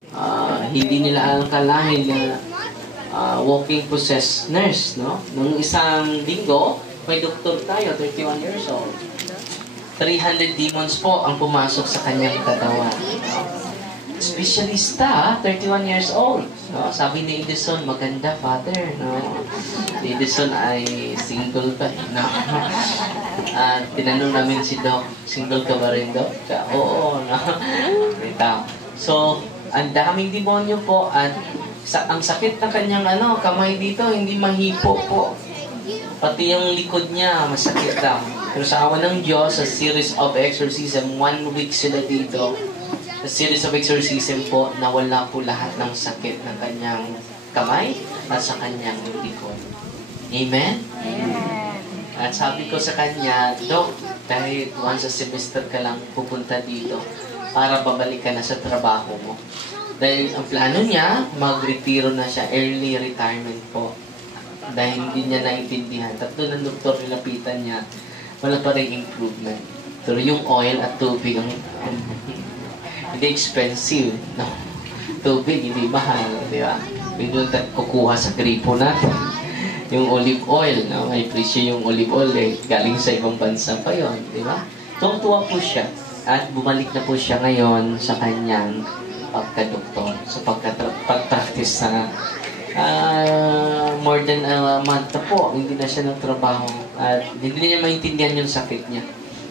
Hindi nila alkalahin na walking possessed nurse, no? Nung isang linggo, may doktor tayo, 31 years old. 300 demons po ang pumasok sa kanyang katawan. No? Specialista, 31 years old. No? Sabi ni Edison, maganda, father. No? Si Edison ay single pa. No? Tinanong namin si Doc, single ka ba rin, Doc? Oo. No? So, ang daming demonyo po at ang sakit ng kanyang kamay dito, hindi mahipo po. Pati yung likod niya, masakit daw. Pero sa awa ng Diyos, sa series of exorcism, 1 week sila dito. Sa series of exorcism po, nawala po lahat ng sakit ng kanyang kamay at sa kanyang likod. Amen? Amen. At sabi ko sa kanya, Doc, dahil once a semester ka lang pupunta dito para babalik ka na sa trabaho mo. Dahil ang plano niya, mag-retiro na siya, early retirement po. Dahil hindi niya naintindihan. Tatlo ng doktor nilapitan niya, wala pa rin improvement. Pero yung oil at tubig, hindi expensive. No? Tubig, hindi mahal. Di ba? Pinunta kukuha sa gripo natin. Yung olive oil, no? May presyo yung olive oil. Galing sa ibang bansa pa yun. Di ba? Tuwang-tuwa po siya. At bumalik na po siya ngayon sa kanyang pagka-doktor. Sa pag-practice sa more than a month na po, hindi na siya nagtrabaho at hindi niya maintindihan yung sakit niya.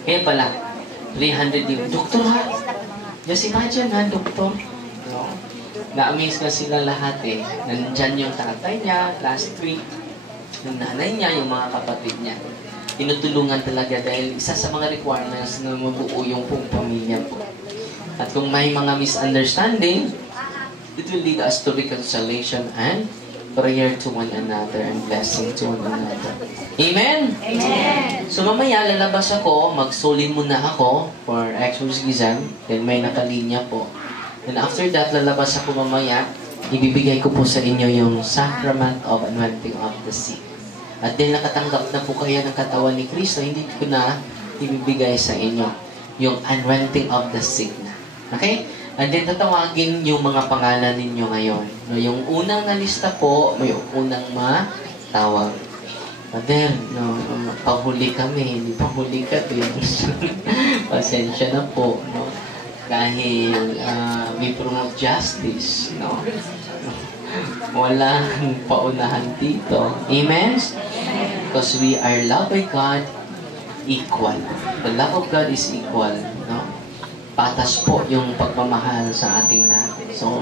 Kaya pala, 300 din. Doktor ha? Just imagine ha, doktor. No? Na-amaze na sila lahat eh. Nandyan yung tatay niya, last week, yung nanay niya, yung mga kapatid niya. Tinutulungan talaga dahil isa sa mga requirements na mabuo yung pong pamilya po. At kung may mga misunderstanding, it will lead us to reconciliation and prayer to one another and blessing to one another. Amen? Amen! So mamaya lalabas ako, magsulin muna ako for exorcism, then may nakalinya po. Then after that, lalabas ako mamaya, ibibigay ko po sa inyo yung sacrament of anointing of the sick. At then nakatanggap na po kayo ng katawan ni Kristo, hindi ko na ibibigay sa inyo yung anointing of the sick na. Okay? And then tatawagin yung mga pangalan ninyo ngayon. No, yung unang lista po, may unang matawag. Father, no, pahuli kami, hindi pahuli ka din. Pasensya na po, no? Dahil we promote justice, no? Walang paunahan dito. Amen? Because we are loved by God equal. The love of God is equal, no? Patas po yung pagmamahal sa ating lahat.